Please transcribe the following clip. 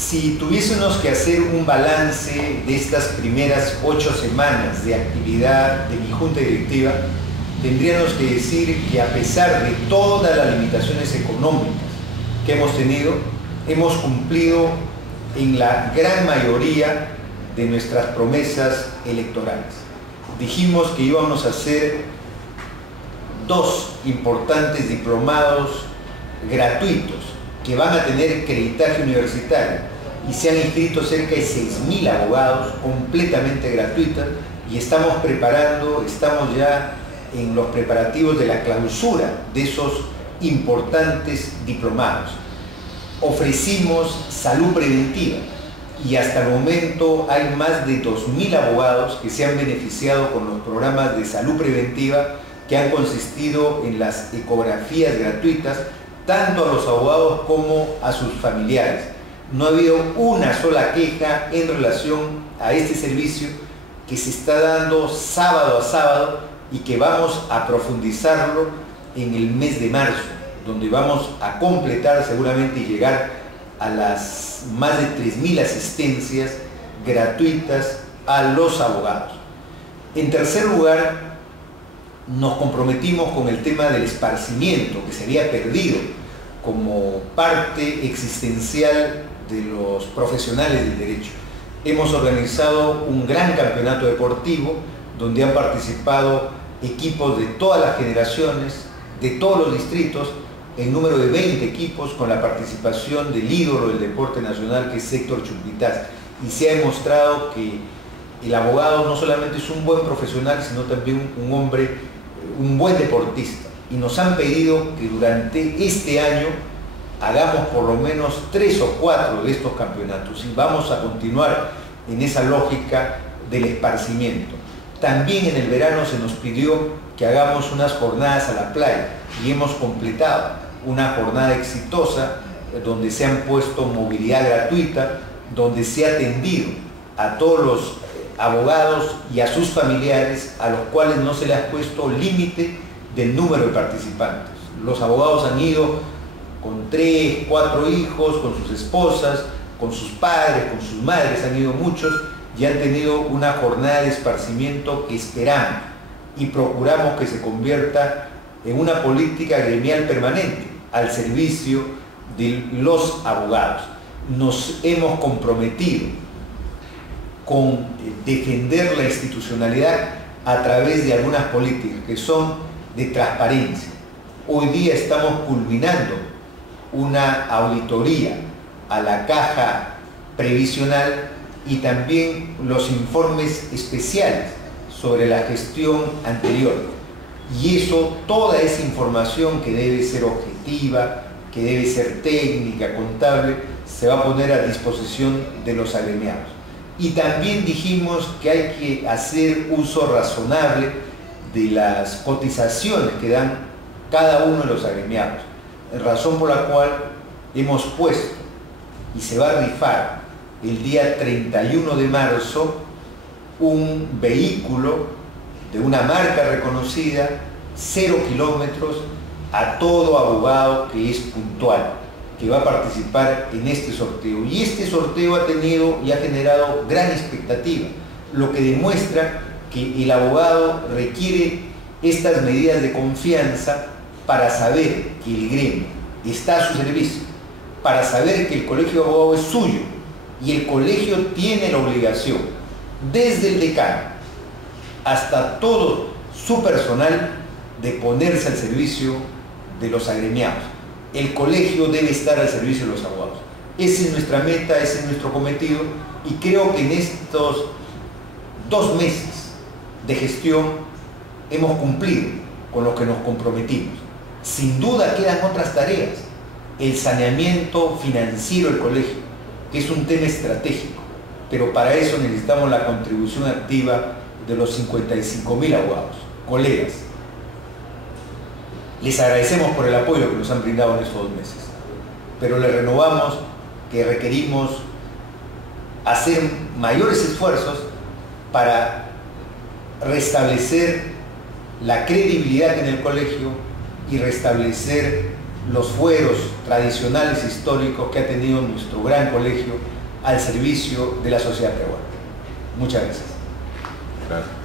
Si tuviésemos que hacer un balance de estas primeras 8 semanas de actividad de mi junta directiva, tendríamos que decir que a pesar de todas las limitaciones económicas que hemos tenido, hemos cumplido en la gran mayoría de nuestras promesas electorales. Dijimos que íbamos a hacer 2 importantes diplomados gratuitos que van a tener creditaje universitario, y se han inscrito cerca de 6.000 abogados completamente gratuitos, y estamos ya en los preparativos de la clausura de esos importantes diplomados. Ofrecimos salud preventiva y hasta el momento hay más de 2.000 abogados que se han beneficiado con los programas de salud preventiva, que han consistido en las ecografías gratuitas tanto a los abogados como a sus familiares. No ha habido una sola queja en relación a este servicio, que se está dando sábado a sábado y que vamos a profundizarlo en el mes de marzo, donde vamos a completar seguramente y llegar a las más de 3.000 asistencias gratuitas a los abogados. En tercer lugar, nos comprometimos con el tema del esparcimiento, que se había perdido como parte existencial de los profesionales del derecho. Hemos organizado un gran campeonato deportivo donde han participado equipos de todas las generaciones, de todos los distritos, en número de 20 equipos, con la participación del ídolo del deporte nacional, que es Héctor Chumpitaz, y se ha demostrado que el abogado no solamente es un buen profesional, sino también un hombre, un buen deportista. Y nos han pedido que durante este año hagamos por lo menos 3 o 4 de estos campeonatos, y vamos a continuar en esa lógica del esparcimiento. También en el verano se nos pidió que hagamos unas jornadas a la playa, y hemos completado una jornada exitosa donde se han puesto movilidad gratuita, donde se ha atendido a todos los abogados y a sus familiares, a los cuales no se les ha puesto límite del número de participantes. Los abogados han ido con 3, 4 hijos, con sus esposas, con sus padres, con sus madres, han ido muchos, y han tenido una jornada de esparcimiento que esperamos y procuramos que se convierta en una política gremial permanente al servicio de los abogados. Nos hemos comprometido con defender la institucionalidad a través de algunas políticas que son de transparencia. Hoy día estamos culminando una auditoría a la caja previsional y también los informes especiales sobre la gestión anterior. Y eso, toda esa información que debe ser objetiva, que debe ser técnica, contable, se va a poner a disposición de los agremiados. Y también dijimos que hay que hacer uso razonable de las cotizaciones que dan cada uno de los agremiados, razón por la cual hemos puesto y se va a rifar el día 31 de marzo un vehículo de una marca reconocida, 0 kilómetros, a todo abogado que es puntual, que va a participar en este sorteo. Y este sorteo ha tenido y ha generado gran expectativa, lo que demuestra que el abogado requiere estas medidas de confianza para saber que el gremio está a su servicio, para saber que el colegio de abogados es suyo, y el colegio tiene la obligación, desde el decano hasta todo su personal, de ponerse al servicio de los agremiados. El colegio debe estar al servicio de los abogados. Esa es nuestra meta, ese es nuestro cometido, y creo que en estos 2 meses de gestión hemos cumplido con lo que nos comprometimos. Sin duda quedan otras tareas. El saneamiento financiero del colegio, que es un tema estratégico, pero para eso necesitamos la contribución activa de los 55.000 abogados, colegas. Les agradecemos por el apoyo que nos han brindado en estos 2 meses, pero les renovamos que requerimos hacer mayores esfuerzos para restablecer la credibilidad en el colegio y restablecer los fueros tradicionales históricos que ha tenido nuestro gran colegio al servicio de la sociedad peruana. Muchas gracias. Gracias.